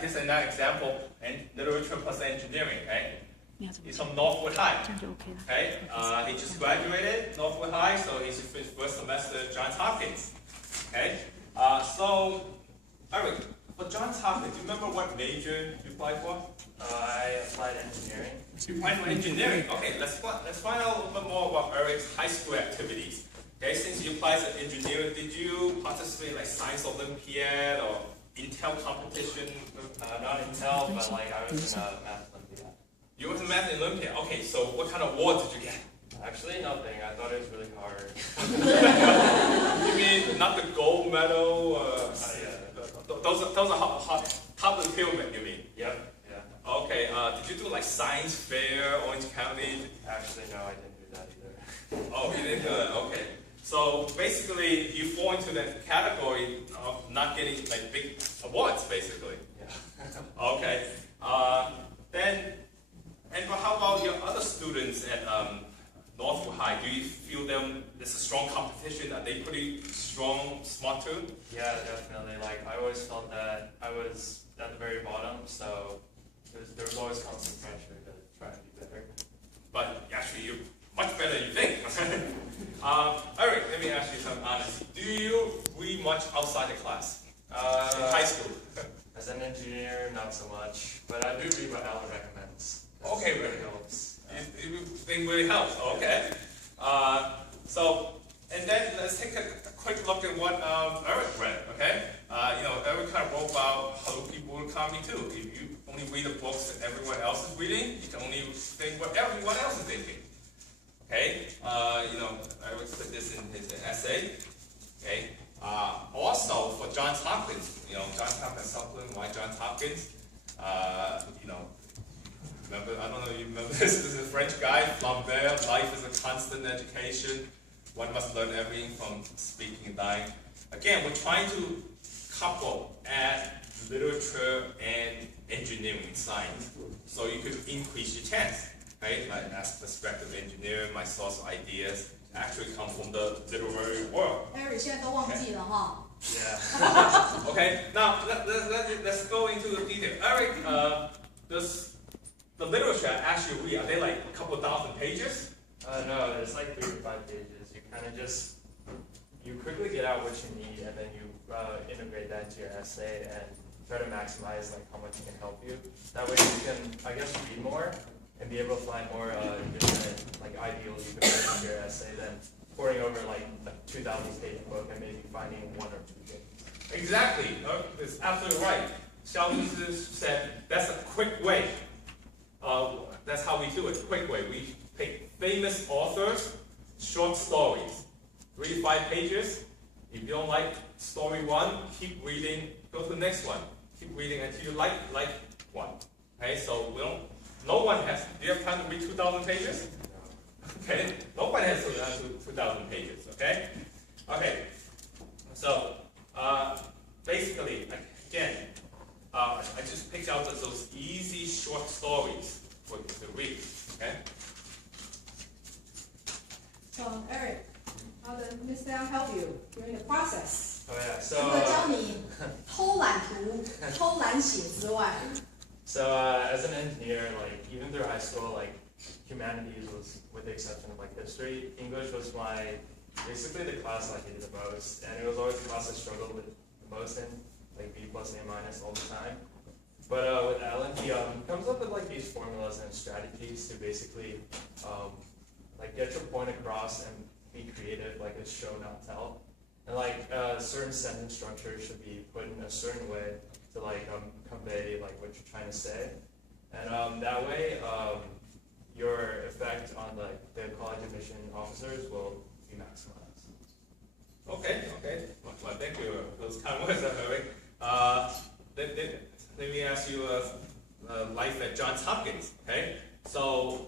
here's another example in literature plus engineering, okay? He's from Northwood High. Okay, he just graduated Northwood High, so he's finished first semester at Johns Hopkins. Okay, so Eric, for Johns Hopkins, do you remember what major you applied for? I applied engineering. You applied for engineering. Okay, let's find out a little bit more about Eric's high school activities. Okay, since you applied for engineering, did you participate in like science Olympiad or Intel competition? Not Intel, but like I was in a math Olympiad. You were in math Olympiad. Okay, so what kind of award did you get? Actually, nothing. I thought it was really hard. You mean not the gold medal? Yeah. Those are top of the pyramid, you mean? Yep. Yeah. Okay. Did you do like science fair, Orange County? Actually, no, I didn't do that either. Oh, you didn't do that. Okay. So basically, you fall into that category of not getting like big awards, basically. Yeah. Okay. But how about your other students at Northwood High? Do you feel there's a strong competition? Are they pretty strong, smart too? Yeah, definitely. Like I always felt that I was at the very bottom, so there was always constant pressure to try to be better. But actually, you're much better than you think. Eric, let me ask you something honest. Do you read much outside the class in high school? As an engineer, not so much, but I do read what Alan recommends. Okay, really helps. You think really helps? Okay. And then let's take a quick look at what Eric read. Okay. Eric kind of wrote about how people will copy too. If you only read the books that everyone else is reading, you can only think what everyone else is thinking. Okay. Eric put this in his essay. Okay. Also for Johns Hopkins, Johns Hopkins supplement. Why Johns Hopkins? Remember, I don't know if you remember this is a French guy, Flaubert, life is a constant education. One must learn everything from speaking and dying. Again, we're trying to add literature and engineering and science. So you could increase your chance, right? Like as perspective engineer, my source of ideas actually come from the literary world. Eric 现在都忘记了哈。 Yeah. Okay, now let's go into the detail. Eric, the literature actually are they like a couple thousand pages? No, it's like 3 to 5 pages. You kind of you quickly get out what you need, and then you integrate that into your essay and try to maximize like how much it can help you. That way you can, I guess, read more and be able to find more different like ideals you can put into your essay than pouring over like a 2,000-page book and maybe finding 1 or 2 things. Exactly. It's absolutely right. Sheldon said that's a quick way. That's how we do it, quick way. We pick famous authors, short stories, 3 to 5 pages. If you don't like story 1, keep reading, go to the next one. Keep reading until you like one. Okay, so no one has, do you have time to read 2,000 pages? Okay, nobody has 2,000 pages, okay? Okay, so basically, again, I just picked out those easy short stories for you to read, okay? So Eric, how does Mr. Yang help you during the process? Oh yeah, 除了教你偷懒读、偷懒写之外 So as an engineer, like even through high school, like humanities was, with the exception of like history, English was basically the class I hated the most, and it was always the class I struggled with the most in, like B plus A minus all the time. But with Alan, he comes up with like these formulas and strategies to basically like get your point across and be creative, like a show not tell. And like certain sentence structure should be put in a certain way to like convey like what you're trying to say, and that way your effect on like the college admission officers will be maximized. Okay. Well, thank you for those kind words, Eric. Let me ask you life at Johns Hopkins. Okay, so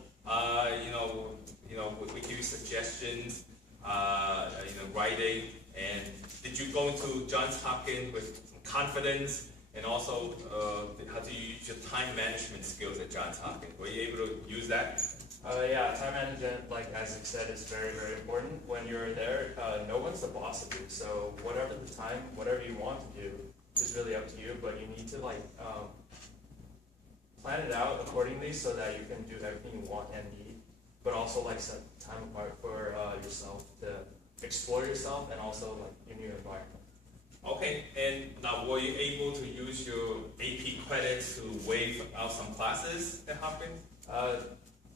we give you suggestions, writing, and did you go into Johns Hopkins with confidence? And also, how do you use your time management skills at Johns Hopkins? Were you able to use that? Yeah, time management, like Isaac said, is very, very important. When you're there, no one's the boss of you. So whatever you want to do is really up to you. But you need to plan it out accordingly so that you can do everything you want and need, but also like set time apart for yourself to explore yourself and also like your new environment. Okay, and now were you able to use your AP credits to waive out some classes at Hopkins?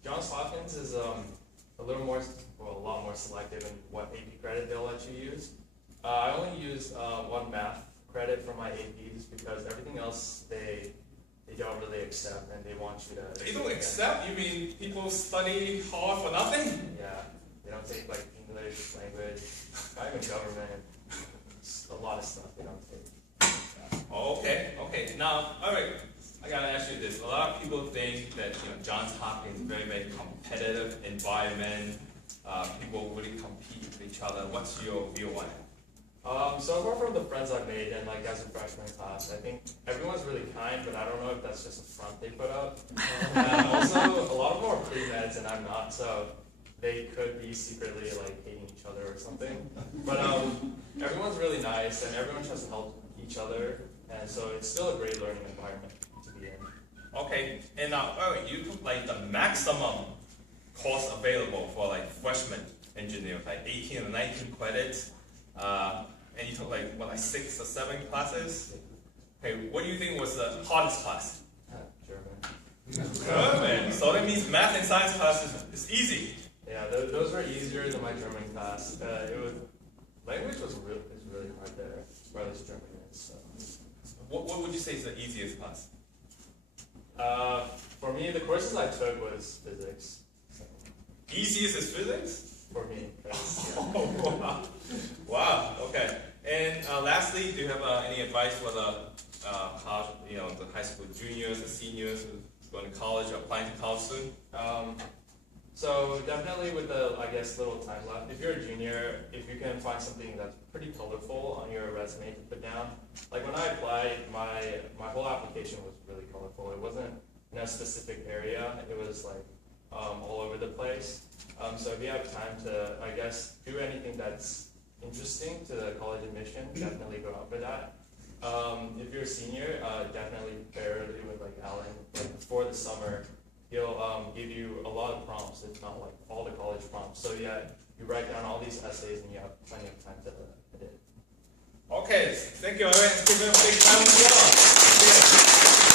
Johns Hopkins is a lot more selective in what AP credit they'll let you use. I only use one math credit for my APs because everything else they don't really accept and they want you to. They don't accept? You mean people study hard for nothing? Yeah, they don't take like English, language, not even government. A lot of stuff they don't take. Okay. Now, all right. I gotta ask you this. A lot of people think that Johns Hopkins is a very competitive environment. People really compete with each other. What's your view on it? So apart from the friends I've made and like as a freshman class, I think everyone's really kind, but I don't know if that's just a front they put up. And also, a lot of them are pre-meds and I'm not, so they could be secretly like hating each other or something. But everyone's really nice and everyone tries to help each other, and so it's still a great learning environment to be in. Okay, and now, you took like the maximum course available for like freshman engineer, like 18 or 19 credits, and you took like 6 or 7 classes. Okay, what do you think was the hardest class? German. German. So that means math and science classes is easy. Yeah, those were easier than my German class. Language is really hard there, as well as German is. So. What would you say is the easiest class? For me, the courses I took was physics. So. Easiest is physics? For me, yes. Oh, wow. Okay. And lastly, do you have any advice for the college, the high school juniors, the seniors who's going to college or applying to college soon? So definitely with the, I guess, little time left, if you're a junior, if you can find something that's pretty colorful on your resume to put down. Like when I applied, my whole application was really colorful. It wasn't in a specific area. It was like all over the place. So if you have time to, I guess, do anything that's interesting to the college admission, definitely go out for that. If you're a senior, definitely prepare with like Alan, like before the summer. He'll give you a lot of prompts, if not like all the college prompts. So yeah, you write down all these essays and you have plenty of time to edit. Okay, thank you. All right, let's give him a big round of applause.